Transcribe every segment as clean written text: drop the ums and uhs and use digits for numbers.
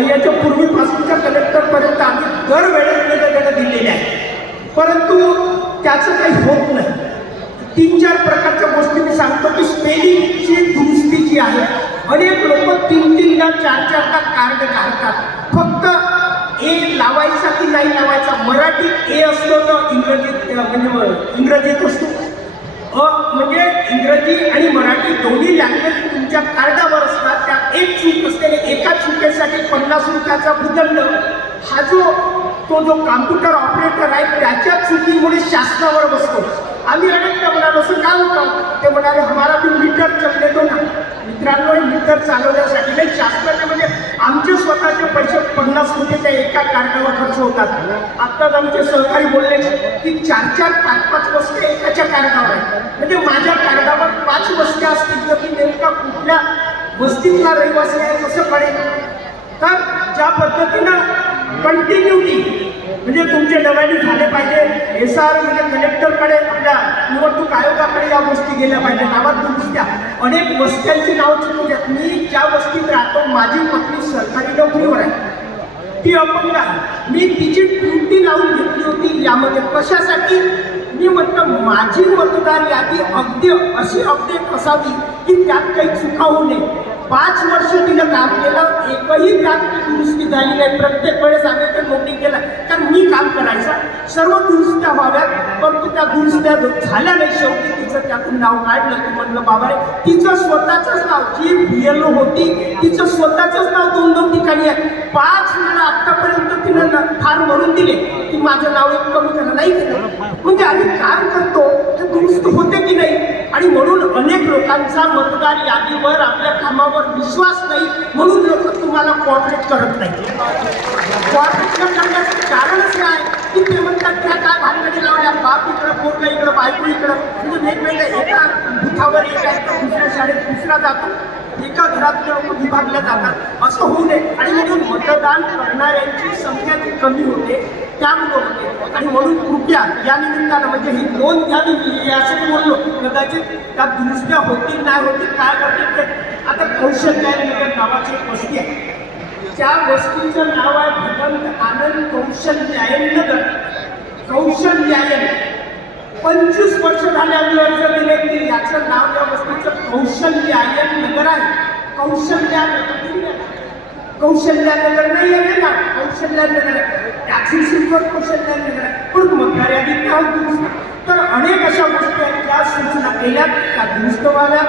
याच्या पूर्वीपासूनच्या कलेक्टरपर्यंत आम्ही दरवेळेस निवेदनं दिलेली आहे, परंतु त्याचं काही होत नाही. 3-4 प्रकारच्या गोष्टी मी सांगतो की स्पेलिंगची दुरुस्ती जी आहे, अनेक लोक 3-3दा 4-4दा कार्ड काढतात. फक्त ए लावायचा की नाही लावायचा, मराठीत ए असतो तर इंग्रजीत म्हणजे इंग्रजीत असतो, म्हणजे इंग्रजी आणि मराठी दोन्ही लँग्वेज तुमच्या कार्डावर असतात. त्यात एक चूक असते, एका चुकीसाठी 50 रुपयाचा भूदंड. हा जो कॉम्प्युटर ऑपरेटर आहे त्याच्या चुकीमुळे शासनावर बसतो. आम्ही अनेकदा म्हणालो असं काय होतं, ते म्हणाले हमारा भी मीटर चलने दो ना. मित्रांनो, मीटर चालवण्यासाठी नाही, शासनाचे म्हणजे आमचे स्वतःचे पैसे 50 रुपये त्या एका कार्डावर खर्च होतात. आत्ताच आमचे सहकारी बोलले की 4-4, 5-5 वस्त्या एकाच्या कार्डावर आहे. म्हणजे माझ्या कार्डावर 5 वस्त्या असतील तर मी नेमका कुठल्या वस्तीतला रहिवासी आहे कसं कळेल. तर ज्या पद्धतीनं कंटिन्युटी म्हणजे तुमचे डब्याने झाले पाहिजे, SR म्हणजे कलेक्टरकडे आपल्या निवडणूक आयोगाकडे या गोष्टी गेल्या पाहिजे. नावात दुरुस्त्या, अनेक वस्त्यांची नाव चुकू द्या. मी ज्या वस्तीत राहतो माझी पत्नी सरकारी नोकरीवर आहे, ती अपंग आहे. मी तिची ड्युटी लावून घेतली होती यामध्ये. कशासाठी? मी म्हटलं माझी मतदार यादी अगदी अशी अपडेट असावी की त्यात काही चुका होऊ नये. 5 वर्ष तिनं काम केलं, एकही त्यात दुरुस्ती झाली नाही. प्रत्येक वेळेस आम्ही ते नोटिंग केलं, कारण मी काम करायचं, सर्व दुरुस्त्या व्हाव्यात, परंतु त्या दुरुस्त्या झाल्या नाही. शेवटी तिचं त्यातून नाव काढलं की म्हटलं बाबा रे, तिचं स्वतःचंच नाव, जी BLO होती तिचं स्वतःचंच नाव 2-2 ठिकाणी आहे. 5 वेळा आत्तापर्यंत तिनं फार भरून दिले की माझं नाव एक कमी झालं नाही केलं. म्हणजे आम्ही काम करतो ते दुरुस्त होते की नाही. आणि म्हणून अनेक लोकांचा मतदार यादीवर आपल्या कामावर विश्वास नाही, म्हणून लोक तुम्हाला कॉर्पोरेट करत नाही. कॉर्पोरेट करण्याचं कारणच काय की ते म्हणतात त्या काय भानगडी लावल्या, बाप इकडं, पोरगा इकडं, बायको इकडं, म्हणजे वेगवेगळे एका बुथावर एका दुसऱ्या शाळेत दुसरा जातो, एका घरातले लोक विभागल्या जातात. असं होऊ नये. आणि म्हणून मतदान करणाऱ्यांची संख्या जी कमी होते त्यामुळे होते. आणि म्हणून कृपया या निमित्तानं म्हणजे ही नोंद घ्यावी असं मी बोललो. कदाचित त्या दुरुस्त्या होतील नाही होतील काय करतील ते. आता कौशल्यायनगर नावाची एक वस्ती आहे, त्या वस्तीचं नाव आहे भगवंत आनंद कौशल्यायनगर. कौशल्यायन 25 वर्ष झाले आम्ही अर्ज दिले की याचं नाव त्या वस्तीचं कौशल्यायन नगर आहे. कौशल्यानगर नाही आहे ना, कौशल्यानगर आहे. टॅक्सी शिल्पर कौशल्यानगर आहे, पण मतदार यादीत नाव दुरुस्त. तर अनेक अशा गोष्टी आहेत ज्या सूचना केल्या त्या दुरुस्त व्हाव्या.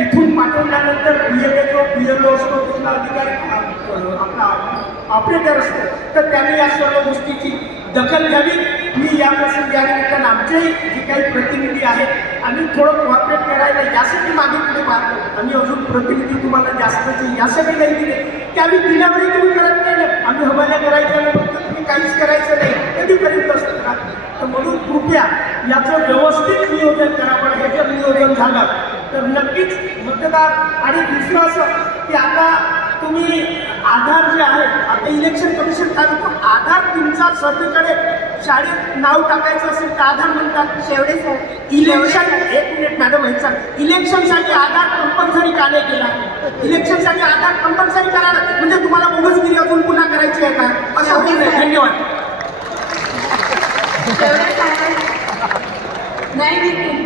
इथून पाठवल्यानंतर BLO असतो, तिथला अधिकारी आपला ऑपरेटर असतो, तर त्यांनी या सर्व गोष्टीची दखल घ्यावी. मी या प्रसंगी आहे कारण आमचे जे काही प्रतिनिधी आहेत आम्ही थोडं कॉपरेट करायला यासाठी मागे पुढे पाहतो. आम्ही अजून प्रतिनिधी तुम्हाला जास्तचे यासाठी नाही दिले की आम्ही दिल्यावरही तुम्ही करत नाही ना, आम्ही हवाल्या करायच्या नाही, फक्त तुम्ही काहीच करायचं नाही, कधी करीत असतो का. तर म्हणून कृपया याचं व्यवस्थित नियोजन करा. पण हे जर नियोजन झालं तर नक्कीच मतदार. आणि दुसरं असं की आता तुम्ही आधार जे आहे, आता इलेक्शन कमिशन काय म्हणतो, आधार तुमचा सर्वीकडे शाळेत नाव टाकायचं असेल तर आधार म्हणतात. शेवटे इलेक्शन, एक मिनिट मॅडम हे सांग, इलेक्शनसाठी आधार कंपल्सरी का नाही केला? इलेक्शनसाठी आधार कंपल्सरी करा म्हणजे तुम्हाला बोगसगिरी अजून पुन्हा करायची आहे का? असं होईल नाही. धन्यवाद. नाही